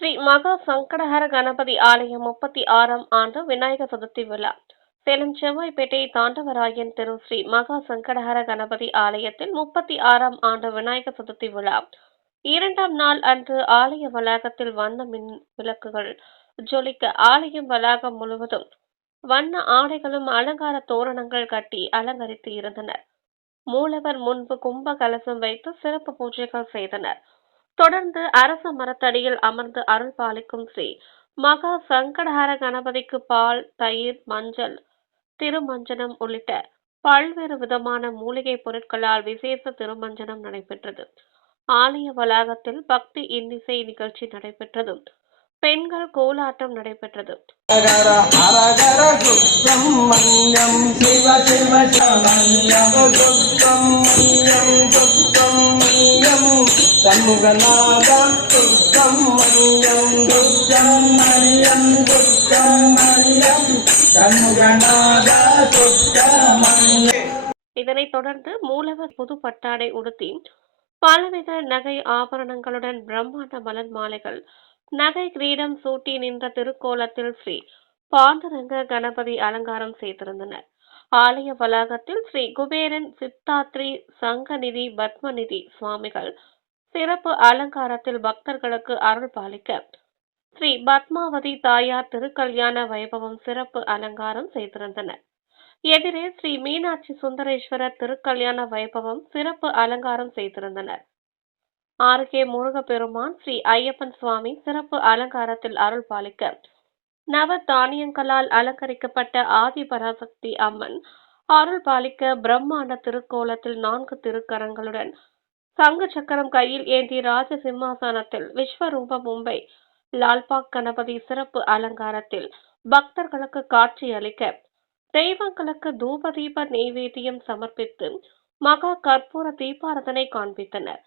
ஸ்ரீ மகா சங்கடஹர கணபதி ஆலயம் 36ஆம் ஆண்டு விநாயகர் சதுர்த்தி விழா. சேலம் செவ்வாய்ப்பேட்டை தாண்டவராயன் தெரு ஸ்ரீ மகா சங்கடஹர கணபதி ஆலயத்தில் 36ஆம் ஆண்டு விநாயகர் சதுர்த்தி விழா 2ஆம் நாள் அன்று ஆலய வளாகத்தில் வண்ண மின் விளக்குகள் ஜொலிக்க ஆலயம் வளாகம் முழுவதும் வண்ண ஆடைகளும் அலங்கார தோரணங்கள் கட்டி அலங்கரித்து இருந்தனர். மூலவர் முன்பு கும்ப கலசம் வைத்து சிறப்பு பூஜைகள் செய்தனர். தொடர்ந்து அரச மரத்தடியில் அமர்ந்து அருள் பாலிக்கும் ஸ்ரீ மகா சங்கடஹர கணபதிக்கு பால், தயிர், மஞ்சள், திருமஞ்சனம் உள்ளிட்ட பல்வேறு விதமான மூலிகை பொருட்களால் விசேஷ திருமஞ்சனம் நடைபெற்றது. ஆலய வளாகத்தில் பக்தி இன்னிசை நிகழ்ச்சி நடைபெற்றது. பெண்கள் கோலாட்டம் நடைபெற்றது. இதனைத் தொடர்ந்து மூலவர் புது பட்டாடை உடுத்தி பலவித நகை ஆபரணங்களுடன் பிரம்மாண்ட மலர் மாலைகள் நகை கிரீடம் சூட்டி நின்ற திருக்கோலத்தில் ஸ்ரீ பாண்டுரங்க கணபதி அலங்காரம் செய்திருந்தனர். ஆலய வளாகத்தில் ஸ்ரீ குபேரன், சித்தாத்ரி, சங்கநிதி, பத்மநிதி சுவாமிகள் சிறப்பு அலங்காரத்தில் பக்தர்களுக்கு அருள் பாலிக்க ஸ்ரீ பத்மாவதி தாயார் திருக்கல்யாண வைபவம் சிறப்பு அலங்காரம் செய்திருந்தனர். எதிரே ஸ்ரீ மீனாட்சி சுந்தரேஸ்வரர் திருக்கல்யாண வைபவம் சிறப்பு அலங்காரம் செய்திருந்தனர். ஆர்கே முருகப்பெருமான், ஸ்ரீ ஐயப்பன் சுவாமி சிறப்பு அலங்காரத்தில் அருள் பாலிக்க நவ தானியங்களால் அலங்கரிக்கப்பட்ட ஆதி பராசக்தி அம்மன் அருள் பாலிக்க பிரம்மாண்ட திருக்கோலத்தில் 4 திருக்கரங்களுடன் சங்கு சக்கரம் கையில் ஏந்தி ராஜ சிம்மாசனத்தில் விஸ்வரூப மும்பை லால்பாக் கணபதி சிறப்பு அலங்காரத்தில் பக்தர்களுக்கு காட்சி அளிக்க தெய்வங்களுக்கு தூப தீப நெய்வேத்தியம் சமர்ப்பித்து மகா கற்பூர தீபாரதனை காண்பித்தனர்.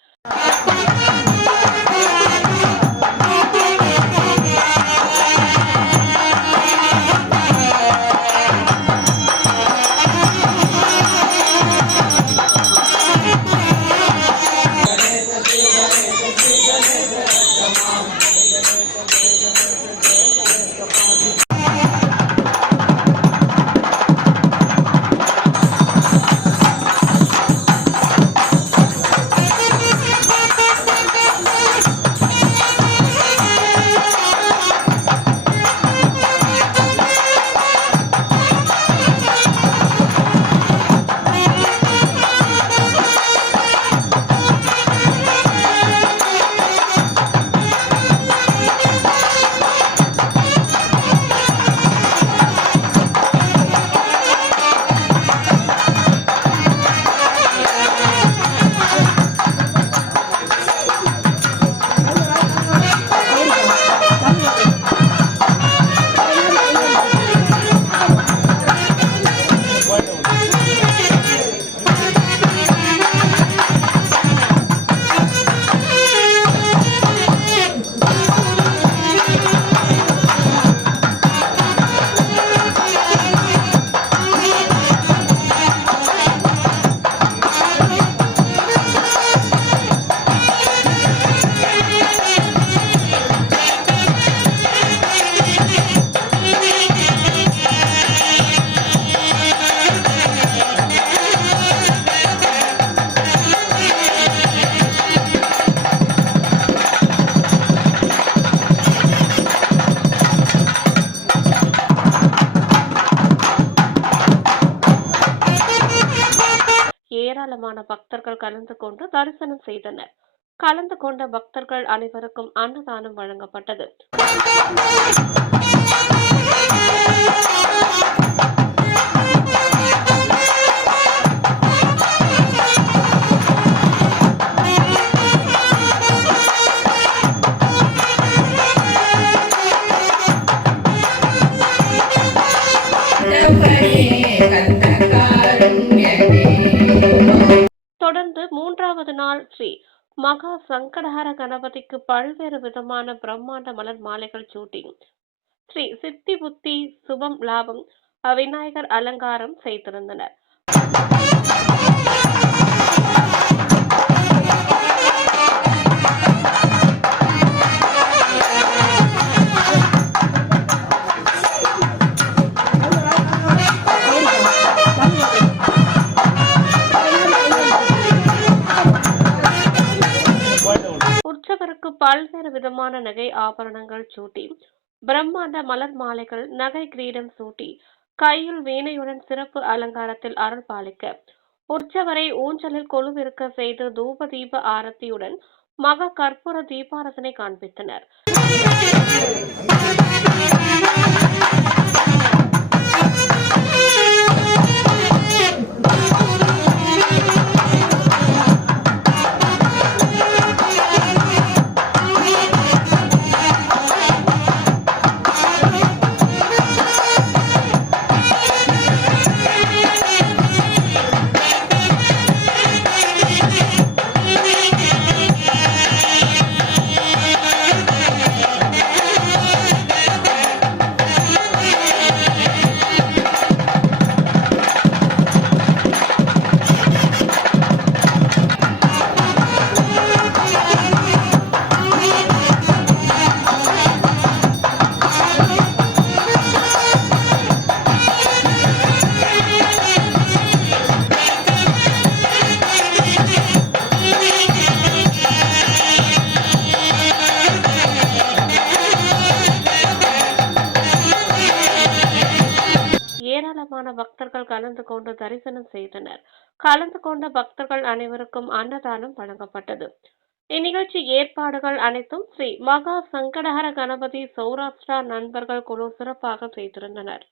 ஏராளமான பக்தர்கள் கலந்து கொண்டு தரிசனம் செய்தனர். கலந்து கொண்ட பக்தர்கள் அனைவருக்கும் அன்னதானம் வழங்கப்பட்டது. தொடர்ந்து 3வது நாள் ஸ்ரீ மகா சங்கடஹர கணபதிக்கு பல்வேறு விதமான பிரம்மாண்ட மலர் மாலைகள் சூட்டி ஸ்ரீ சித்தி புத்தி சுபம் லாபம் விநாயகர் அலங்காரம் செய்திருந்தனர். உற்சவருக்கு பல்வேறு விதமான நகை ஆபரணங்கள் சூட்டி, பிரம்மாண்ட மலர் மாலைகள், நகை கிரீடம் சூட்டி, கையில் வீணையுடன் சிறப்பு அலங்காரத்தில் அருள் பாலிக்க, உற்சவரை ஊஞ்சலில் கொலுவிருக்க செய்து தூப தீப ஆரத்தியுடன் மகா கற்பூர தீபாரதனை காண்பித்தனர். ஏராளமான பக்தர்கள் கலந்து கொண்டு தரிசனம் செய்தனர். கலந்து கொண்ட பக்தர்கள் அனைவருக்கும் அன்னதானம் வழங்கப்பட்டது. இந்நிகழ்ச்சி ஏற்பாடுகள் அனைத்தும் ஸ்ரீ மகா சங்கடஹர கணபதி சௌராஷ்டிரா நண்பர்கள் குழு சிறப்பாக செய்திருந்தனர்.